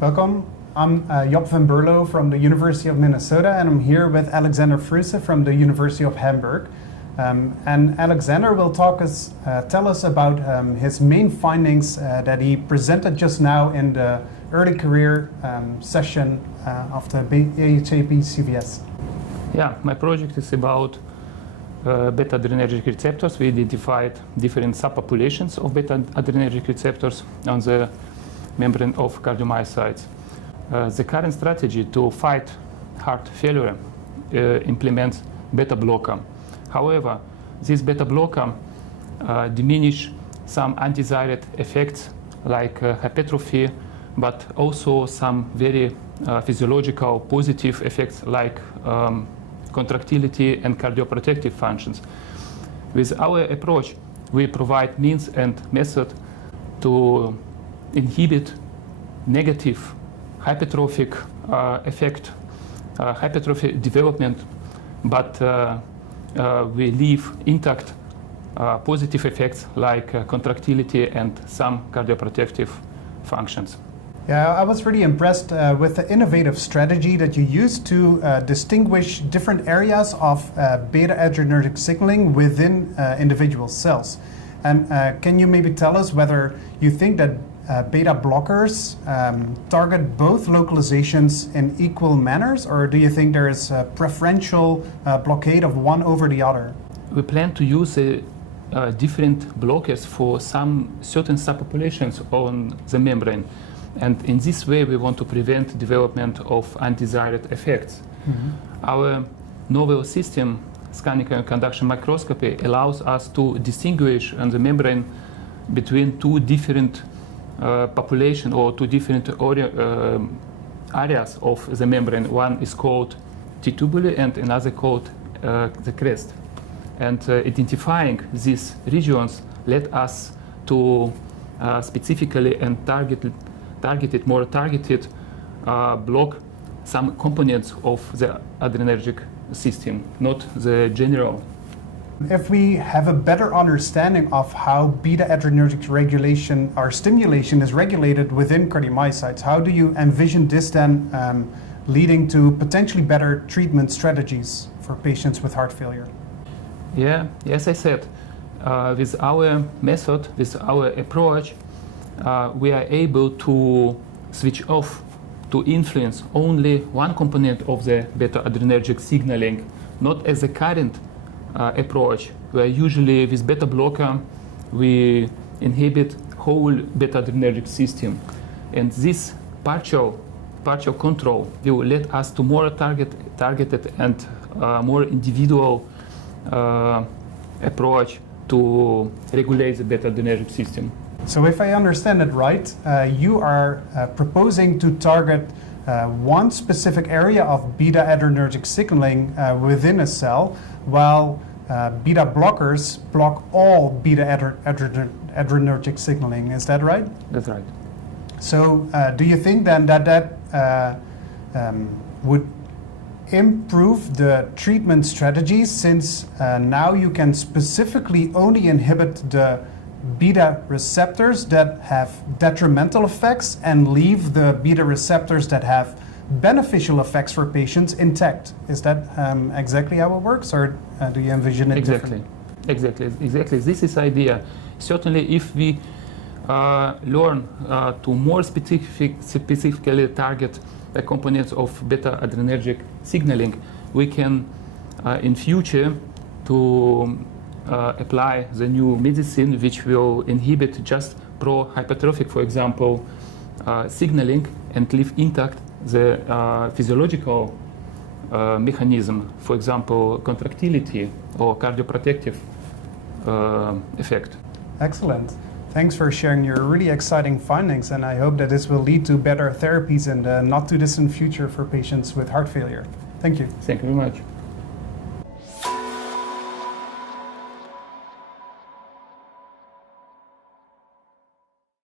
Welcome. I'm Job van Berlo from the University of Minnesota, and I'm here with Alexander Froese from the University of Hamburg. And Alexander will tell us about his main findings that he presented just now in the early career session of the AHAP CVS. Yeah, my project is about beta-adrenergic receptors. We identified different subpopulations of beta-adrenergic receptors on the membrane of cardiomyocytes. The current strategy to fight heart failure implements beta blocker. However, this beta blocker diminish some undesired effects like hypertrophy, but also some very physiological positive effects like contractility and cardioprotective functions. With our approach, we provide means and method to inhibit negative hypertrophic effect, hypertrophy development, but we leave intact positive effects like contractility and some cardioprotective functions. Yeah, I was really impressed with the innovative strategy that you used to distinguish different areas of beta-adrenergic signaling within individual cells. And can you maybe tell us whether you think that beta blockers target both localizations in equal manners, or do you think there is a preferential blockade of one over the other? We plan to use different blockers for some certain subpopulations on the membrane. And in this way, we want to prevent development of undesired effects. Mm-hmm. Our novel system, scanning and conduction microscopy, allows us to distinguish on the membrane between two different population or two different areas of the membrane. One is called T-tubule and another called the crest. And identifying these regions led us to specifically and more targeted block some components of the adrenergic system, not the general. If we have a better understanding of how beta-adrenergic regulation or stimulation is regulated within cardiomyocytes, how do you envision this then leading to potentially better treatment strategies for patients with heart failure? Yeah, as I said, with our method, with our approach, we are able to switch off, to influence only one component of the beta-adrenergic signaling, not as the current approach, where usually with beta blocker we inhibit whole beta-adrenergic system. And this partial control will let us to more targeted and more individual approach to regulate the beta-adrenergic system. So if I understand it right, you are proposing to target one specific area of beta-adrenergic signaling within a cell, while beta blockers block all beta-adrenergic signaling. Is that right? That's right. So do you think then that would improve the treatment strategies, since now you can specifically only inhibit the beta receptors that have detrimental effects and leave the beta receptors that have beneficial effects for patients intact? Is that exactly how it works, or do you envision it differently? Exactly. This is the idea. Certainly, if we learn to more specifically target the components of beta-adrenergic signaling, we can in future to apply the new medicine which will inhibit just pro-hypertrophic, for example, signaling, and leave intact the physiological mechanism, for example, contractility or cardioprotective effect. Excellent. Thanks for sharing your really exciting findings, and I hope that this will lead to better therapies in the not too distant future for patients with heart failure. Thank you. Thank you very much.